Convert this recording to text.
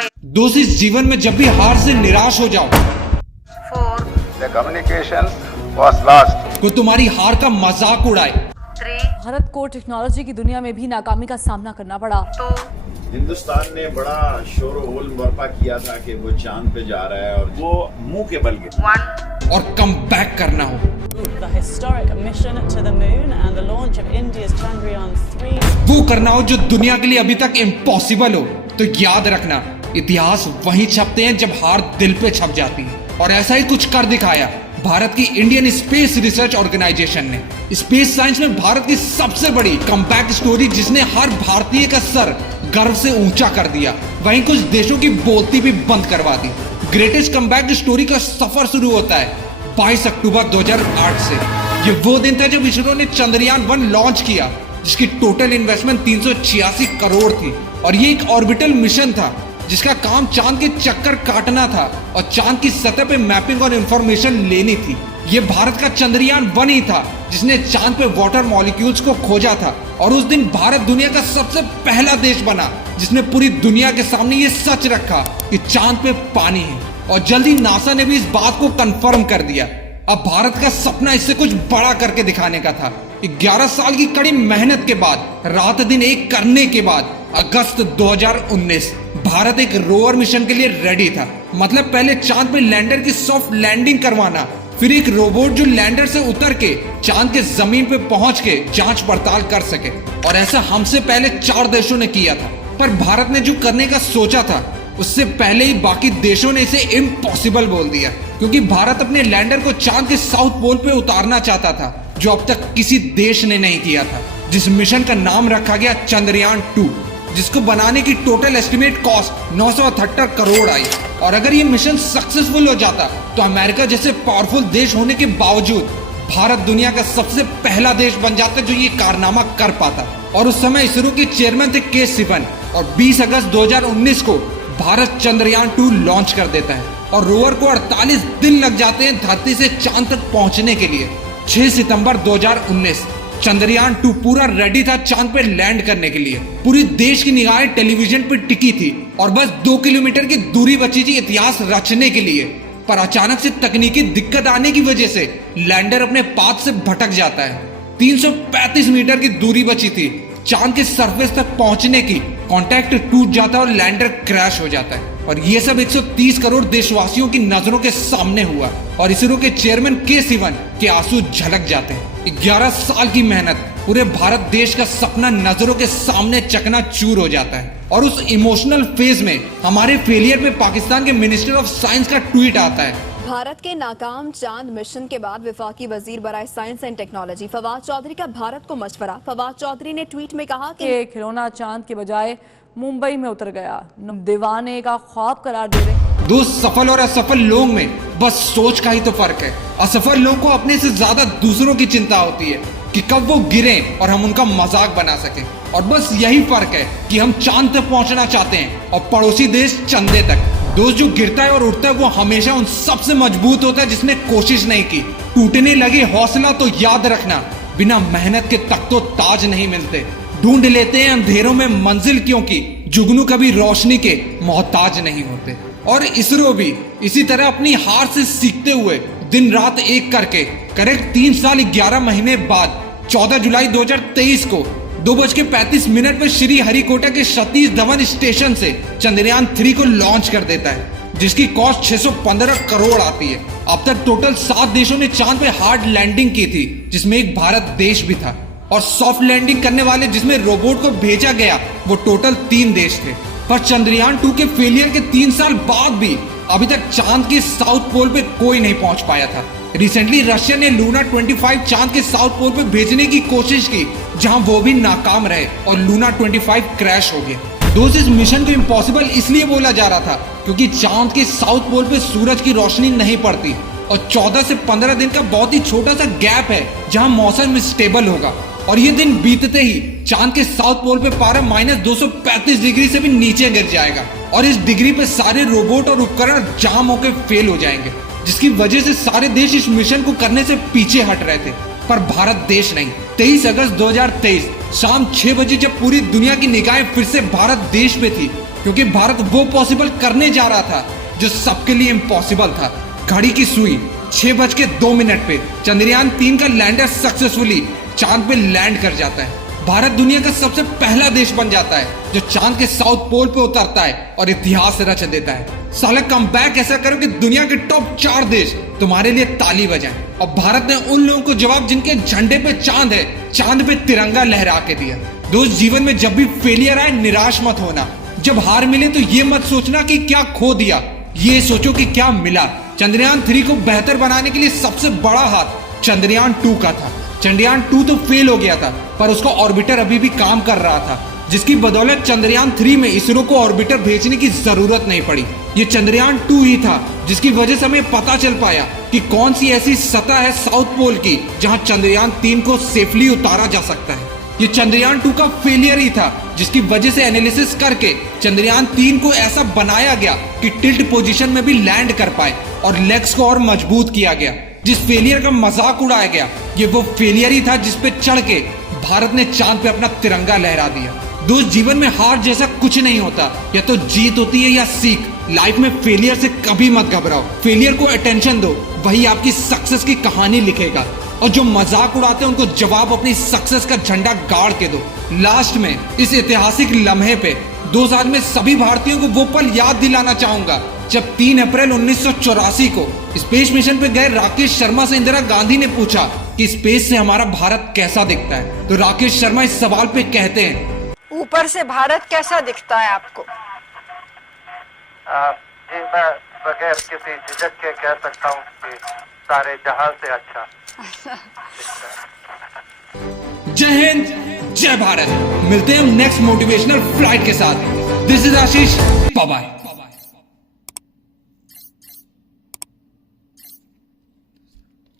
दोस्त, इस जीवन में जब भी हार से निराश हो जाओ, 4, The communication was lost. कोई तुम्हारी हार का मजाक उड़ाए, 3, भारत को टेक्नोलॉजी की दुनिया में भी नाकामी का सामना करना पड़ा। 2, हिंदुस्तान ने बड़ा शोर होल बर्पा किया था कि वो चांद पे जा रहा है और वो मुंह के बल गिरा। 1, और कम बैक करना हो। The historic mission to the moon and the launch of India's Chandrayaan-3 वो करना हो जो दुनिया के लिए अभी तक इम्पॉसिबल हो। तो याद रखना, इतिहास वहीं छपते हैं जब हार दिल पे छप जाती है। और ऐसा ही कुछ कर दिखाया भारत की इंडियन स्पेस रिसर्च ऑर्गेनाइजेशन ने। स्पेस साइंस में भारत की सबसे बड़ी कमबैक स्टोरी, जिसने हर भारतीय का सर गर्व से ऊंचा कर दिया, वहीं कुछ देशों की बोलती भी बंद करवा दी। ग्रेटेस्ट कमबैक स्टोरी का सफर शुरू होता है 22 अक्टूबर 2008 से। ये वो दिन था जब इसरो ने चंद्रयान-1 लॉन्च किया, जिसकी टोटल इन्वेस्टमेंट 386 करोड़ थी। और ये एक ऑर्बिटल मिशन था जिसका काम चांद के चक्कर काटना था और चांद की सतह पे मैपिंग और इंफॉर्मेशन लेनी थी। ये भारत का चंद्रयान-1 ही था जिसने चांद पे वाटर मॉलिक्यूल्स को खोजा था। और उस दिन भारत दुनिया का सबसे पहला देश बना जिसने पूरी दुनिया के सामने ये सच रखा कि चांद पे पानी है। और जल्दी नासा ने भी इस बात को कंफर्म कर दिया। अब भारत का सपना इससे कुछ बड़ा करके दिखाने का था। 11 साल की कड़ी मेहनत के बाद, रात दिन एक करने के बाद, अगस्त 2019 भारत एक रोवर मिशन के लिए रेडी था। मतलब पहले चांद पे लैंडर की सॉफ्ट लैंडिंग करवाना, फिर एक रोबोट जो लैंडर से उतर के चांद के जमीन पे पहुंच के जांच पड़ताल कर सके। और ऐसा हमसे पहले 4 देशों ने किया था। पर भारत ने जो करने का सोचा था उससे पहले ही बाकी देशों ने इसे इम्पॉसिबल बोल दिया, क्योंकि भारत अपने लैंडर को चांद के साउथ पोल पे उतारना चाहता था, जो अब तक किसी देश ने नहीं किया था। जिस मिशन का नाम रखा गया चंद्रयान-2, जिसको बनाने की टोटल एस्टिमेट कॉस्ट 978 करोड़ आई। और अगर ये मिशन सक्सेसफुल हो जाता तो अमेरिका जैसे पावरफुल देश होने के बावजूद भारत दुनिया का सबसे पहला देश बन जाता जो ये कारनामा कर पाता। और उस समय इसरो के चेयरमैन थे के सिवन। और 20 अगस्त 2019 को भारत चंद्रयान-2 लॉन्च कर देता है और रोवर को 48 दिन लग जाते हैं धरती से चांद तक पहुंचने के लिए। 6 सितंबर 2019 चंद्रयान-2 पूरा रेडी था चांद पे लैंड करने के लिए। पूरी देश की निगाहें टेलीविजन पे टिकी थी और बस 2 किलोमीटर की दूरी बची थी इतिहास रचने के लिए। पर अचानक से तकनीकी दिक्कत आने की वजह से लैंडर अपने पाथ से भटक जाता है। 335 मीटर की दूरी बची थी चांद के सरफेस तक पहुंचने की। कांटेक्ट टूट जाता है और लैंडर क्रैश हो जाता है। और ये सब 130 करोड़ देशवासियों की नजरों के सामने हुआ और इसरो के चेयरमैन के सिवन के आंसू झलक जाते हैं। 11 साल की मेहनत, पूरे भारत देश का सपना नजरों के सामने चकनाचूर हो जाता है। और उस इमोशनल फेज में हमारे फेलियर पे पाकिस्तान के मिनिस्टर ऑफ साइंस का ट्वीट आता है। भारत के नाकाम चांद मिशन के बाद विफाकी वजीर बराए science and technology Fawad Chaudhry का भारत को मशवरा। फवाद चौधरी ने ट्वीट में कहा कि खिलौना चांद के बजाय मुंबई में उतर गया, दीवाने का ख्वाब करार दे रहे। दो सफल और असफल लोगों में बस सोच का ही तो फर्क है। असफल लोगों को अपने से ज्यादा दूसरों की चिंता होती है कि कब वो गिरें और हम उनका मजाक बना सकें। और बस यही फर्क है कि हम चांद तक पहुंचना चाहते हैं और पड़ोसी देश चंदे तक। दोस्त, जो गिरता है और उठता है वो हमेशा उन सबसे मजबूत होता है जिसने कोशिश नहीं की। टूटने लगे हौसला तो याद रखना, बिना मेहनत के तक तो ताज नहीं मिलते। ढूंढ लेते हैं अंधेरों में मंजिल, क्योंकि जुगनू कभी रोशनी के मोहताज नहीं होते। और इसरो भी इसी तरह अपनी हार से सीखते हुए दिन रात एक करके करेक्ट 3 साल 11 महीने बाद 14 जुलाई 2023 को 2:35 पे श्री हरिकोटा के सतीश धवन स्टेशन से चंद्रयान-3 को लॉन्च कर देता है, जिसकी कॉस्ट 615 करोड़ आती है। अब तक टोटल 7 देशों ने चांद पे हार्ड लैंडिंग की थी, जिसमें एक भारत देश भी था। और सॉफ्ट लैंडिंग करने वाले जिसमें रोबोट को भेजा गया वो टोटल 3 देश थे। पर चंद्रयान-2 के फेलियर के 3 साल बाद भी अभी तक चांद के साउथ पोल पे कोई नहीं पहुंच पाया था। रिसेंटली रशिया ने लूना 25 चांद के साउथ पोल पे भेजने की कोशिश की, जहां वो भी नाकाम रहे और लूना 25 क्रैश हो गया। दोस्त, इस मिशन को इम्पॉसिबल इसलिए बोला जा रहा था क्योंकि चांद के साउथ पोल पे सूरज की रोशनी नहीं पड़ती और 14 से 15 दिन का बहुत ही छोटा सा गैप है जहां मौसम स्टेबल होगा। और ये दिन बीतते ही चांद के साउथ पोल पे पारा -235 डिग्री से भी नीचे गिर जाएगा और इस डिग्री पे सारे रोबोट और उपकरण जाम होकर फेल हो जाएंगे, जिसकी वजह से सारे देश इस मिशन को करने से पीछे हट रहे थे। पर भारत देश नहीं। 23 अगस्त 2023 शाम 6 बजे जब पूरी दुनिया की निगाहें फिर से भारत देश पे थी, क्योंकि भारत वो पॉसिबल करने जा रहा था जो सबके लिए इम्पॉसिबल था। घड़ी की सुई 6:02 पे चंद्रयान 3 का लैंडर सक्सेसफुली चांद पे लैंड कर जाता है। भारत दुनिया का सबसे पहला देश बन जाता है जो चांद के साउथ पोल पे उतरता है और इतिहास रच देता है। साला कमबैक ऐसा करो कि दुनिया के टॉप 4 देश तुम्हारे लिए ताली बजाएं। और भारत ने उन लोगों को जवाब जिनके झंडे पे चांद है, चांद पे तिरंगा लहरा के दिया। दोस्त, जीवन में जब भी फेलियर आए निराश मत होना। जब हार मिले तो ये मत सोचना कि क्या खो दिया, ये सोचो कि क्या मिला। चंद्रयान 3 को बेहतर बनाने के लिए सबसे बड़ा हाथ चंद्रयान 2 का था। चंद्रयान 2 तो फेल हो गया था पर उसका ऑर्बिटर अभी भी काम कर रहा था, जिसकी बदौलत चंद्रयान 3 में इसरो को ऑर्बिटर भेजने की जरूरत नहीं पड़ी। ये चंद्रयान 2 ही था जिसकी वजह से हमें पता चल पाया कि कौन सी ऐसी सतह है साउथ पोल की जहां चंद्रयान 3 को सेफली उतारा जा सकता है। ये चंद्रयान 2 का फेलियर ही था जिसकी वजह से एनालिसिस करके चंद्रयान 3 को ऐसा बनाया गया कि टिल्ट पोजीशन में भी लैंड कर पाए और लेग्स को और मजबूत किया गया। जिस फेलियर का मजाक उड़ाया गया ये वो फेलियर ही था जिस पे चढ़ के भारत ने चांद पे अपना तिरंगा लहरा दिया। दोस्त, जीवन में हार जैसा कुछ नहीं होता, या तो जीत होती है या सीख। लाइफ में फेलियर से कभी मत घबराओ, फेलियर को अटेंशन दो, वही आपकी सक्सेस की कहानी लिखेगा। और जो मजाक उड़ाते हैं उनको जवाब अपनी सक्सेस का झंडा गाड़ के दो। लास्ट में इस ऐतिहासिक लम्हे पे दोस्त, आज मैं सभी भारतीयों को वो पल याद दिलाना चाहूंगा जब 3 अप्रैल 1984 को स्पेस मिशन पे गए राकेश शर्मा से इंदिरा गांधी ने पूछा कि स्पेस से हमारा भारत कैसा दिखता है। तो राकेश शर्मा इस सवाल पे कहते हैं, ऊपर से भारत कैसा दिखता है आपको? जी, मैं बगैर किसी झिझक के कह सकता हूँ कि सारे जहां से अच्छा। जय हिंद, जय भारत। मिलते हैं नेक्स्ट मोटिवेशनल फ्लाइट के साथ। This is Ashish, bye bye.